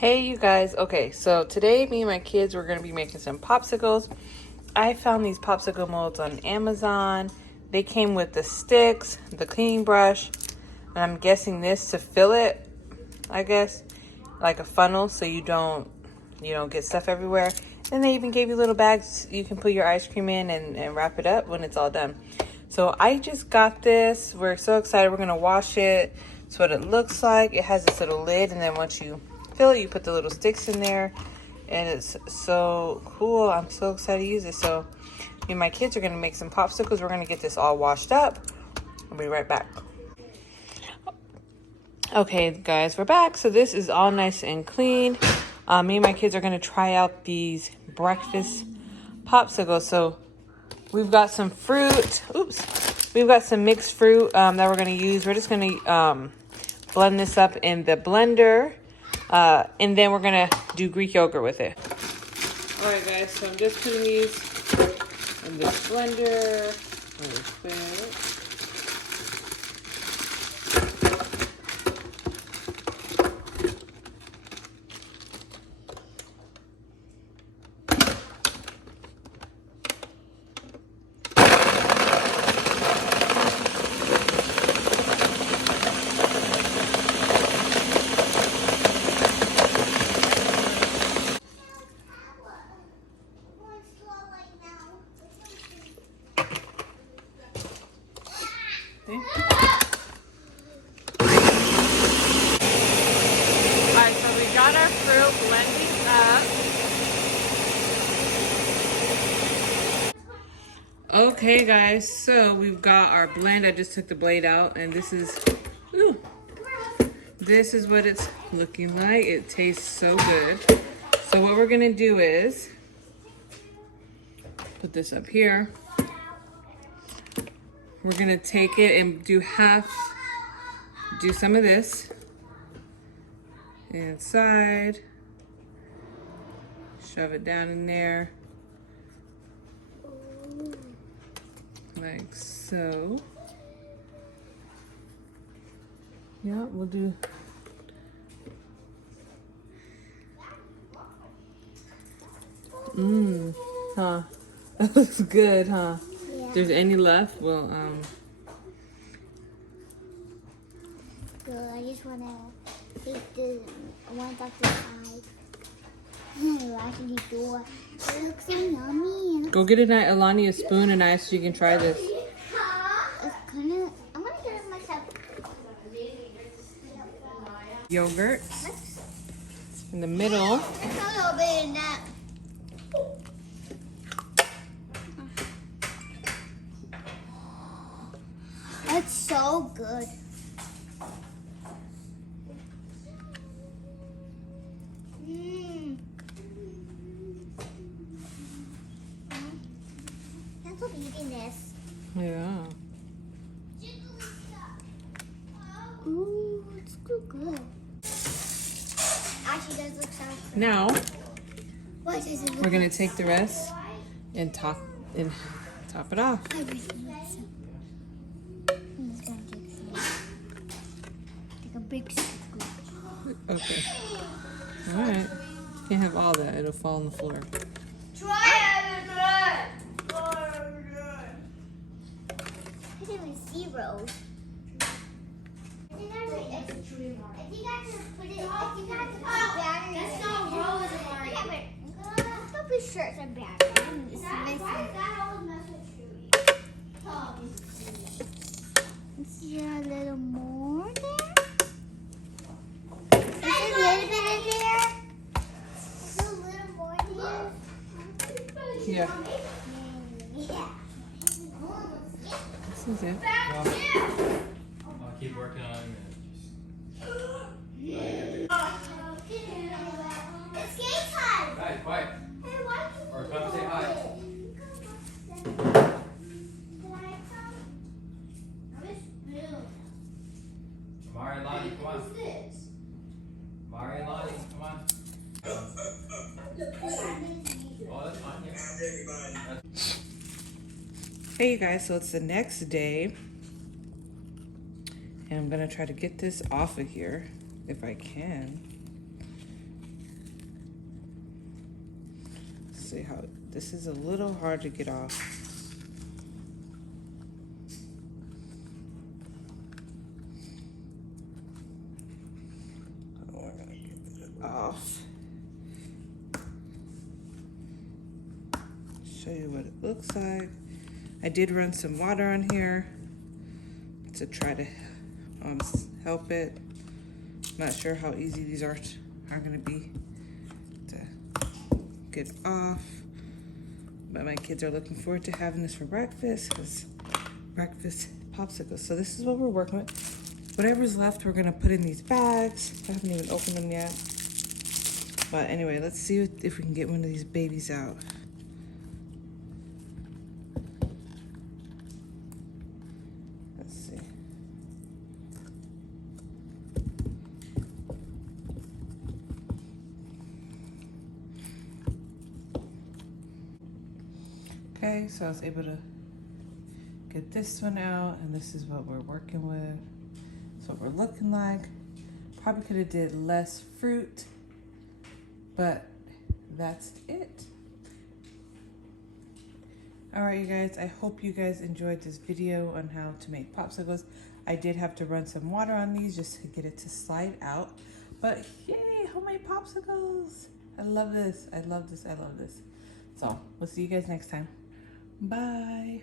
Hey you guys, okay, so today me and my kids were gonna be making some popsicles. I found these popsicle molds on Amazon. They came with the sticks, the cleaning brush, and I'm guessing this to fill it, I guess, like a funnel so you don't get stuff everywhere. And they even gave you little bags you can put your ice cream in and wrap it up when it's all done. So I just got this. We're so excited. We're gonna wash it. That's what it looks like. It has this little lid, and then once you fill it, you put the little sticks in there, and it's so cool. I'm so excited to use this. So me and my kids are gonna make some popsicles. We're gonna get this all washed up. I'll be right back. Okay guys, we're back. So this is all nice and clean. Me and my kids are gonna try out these breakfast popsicles. So we've got some fruit. We've got some mixed fruit that we're gonna use. We're just gonna blend this up in the blender. And then we're gonna do Greek yogurt with it. All right guys, so I'm just putting these in the blender really quick. Alright, so we got our fruit blending up. Okay guys, so we've got our blend. I just took the blade out and this is what it's looking like. It tastes so good. So what we're gonna do is put this up here. We're gonna take it and do some of this inside, shove it down in there like so. Yeah, we'll do huh. That looks good, huh? Yeah. If there's any left, well good. I just wanna take the one off the side. Actually do it. It looks so yummy. go get Alani a spoon and knife so you can try this. I'm gonna get it myself. Yogurt in the middle. There's a little bit in that. That's so good. Can't stop eating this. Yeah. Ooh, it's so good. Actually, does look so. Now What is it? we're gonna take the rest and top it off. I really need some. I'm just gonna take some. Take a big scoop. Okay. All right. Can't have all that. It'll fall on the floor. Try it. I didn't even see Rose. I think I can put it. That's not Rose, Mario. Don't be sure it's a battery. It's missing. Is there a little more there? Is there a little bit in there? Is there a little more there? Yeah. Yeah. This is it. I'll keep working on it. It's game time. Guys, quiet. Hey, why Or come say hi. Mari and Lonnie, come on. Mari and Lonnie, come on. Oh, that's fine. Yeah. Hey you guys, so it's the next day. And I'm gonna try to get this off of here if I can. see how this is a little hard to get off. Oh, we're gonna get it off. Show you what it looks like. I did run some water on here to try to help it. Not sure how easy these are gonna be to get off, but my kids are looking forward to having this for breakfast because breakfast popsicles. So this is what we're working with. Whatever's left, we're gonna put in these bags. I haven't even opened them yet. But anyway, let's see if we can get one of these babies out. Let's see. Okay, so I was able to get this one out, and this is what we're working with. That's what we're looking like. Probably could have did less fruit, but that's it. All right, you guys, I hope you guys enjoyed this video on how to make popsicles. I did have to run some water on these just to get it to slide out, but yay, homemade popsicles. I love this, I love this, I love this. So we'll see you guys next time. Bye.